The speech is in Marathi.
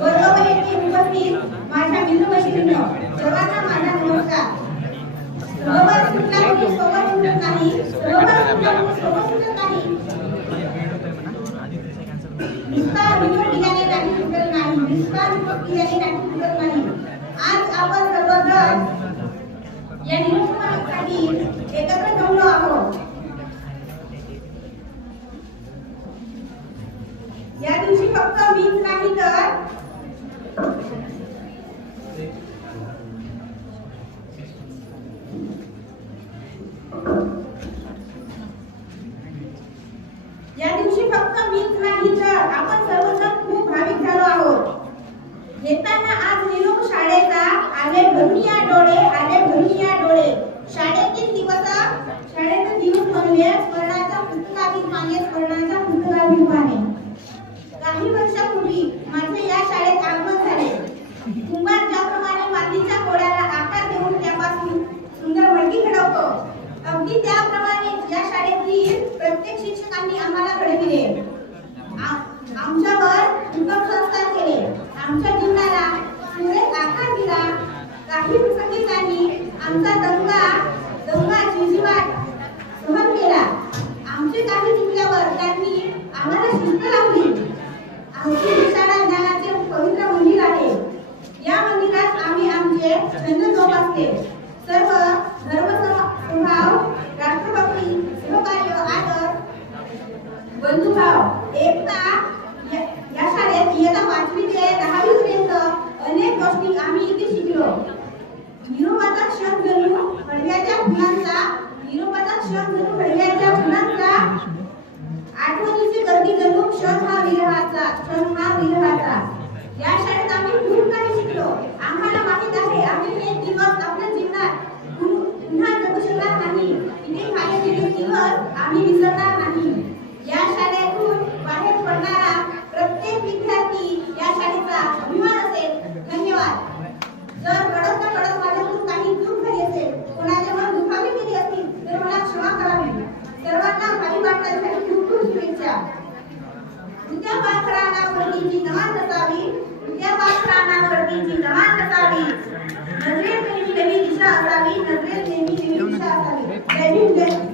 वर्गवैयक्तिक उपस्थित माझ्या मित्र मैत्रिणींनो, सर्वांना माझा नमस्कार. सहभाग सुटला कोणी सोबत सुटत नाही, सहभाग सुटला कोणी सोबत सुटत नाही. निष्ठा निवड दिल्याने नाही सुटत नाही, निष्ठा निवड दिल्याने नाही सुटत नाही. आज आपण सर्वजण या निवडणुकीसाठी एकत्र जमलो आहोत. या दिवशी फक्त मीच नाही तर आपण सर्वजण खूप भाविक झालो आहोत. येताना आज निरोप शाळेचा आले भरुनिया डोळे, आले भरुनिया डोळे. शाळेतील दिवस म्हणले स्मरणाचा पुस्तकातील पाने, स्मरणाचा पुस्तकातील पाने. काही वर्षापूर्वी माझे या शाळेत आगमन झाले. कुंभार ज्याप्रमाणे मातीच्या गोळ्याला आकार देऊन त्यापासून सुंदर मडकी घडवतो, अगदी त्याप्रमाणे या शाळेतील प्रत्येक शिक्षकांनी आम्हाला घडविले, आमच्यावर उत्तम संस्कार केले, आमच्या जीवनाला सुरेख आकार दिला. काही संगीतांनी आमचा दंगा झिजवाट सहन केला. आमचे काही चुकल्यावर त्यांनी आम्हाला शिस्त लावली. आमची शाळा ज्ञानाचे पवित्र मंदिर आहे. या मंदिरात आम्ही आमचे छंद जोपासले. सर्व धर्म स्वभाव, राष्ट्रभक्ती, सहकार्य, आदर, बंधुभाव, एकता. या शाळेत इयत्ता 5वी ते 10वी पर्यंत अनेक गोष्टी आम्ही इथे शिकलो. निरोपाचा क्षण जणू हळव्याच्या फुलांचा, आठवणीची गर्दी जणू क्षण हा विरहाचा. या शाळेत आम्ही खूप काही शिकलो. आम्हाला माहित आहे आम्ही हे दिवस आपल्या जीवनात पुन्हा जगू शकणार नाही. इथे झालेले दिवस आम्ही विसरणार नाही. या शाळेतून बाहेर पडणारा प्रत्येक विद्यार्थी या शाळेचा अभिमान असेल. धन्यवाद. जर कळत माझ्याकडून काही चूक झाली असेल, कोणाचे मन दुखावले गेले असतील तर मला क्षमा करावी. सर्वांना भावी वाटण्यासाठी खूप खूप शुभेच्छा. उद्या पाखरांवरती जवान नसावी, नजरेत नेहमी नवी दिशा असावी, नजरेत नेहमी नवी दिशा असावी. जय भीम, जय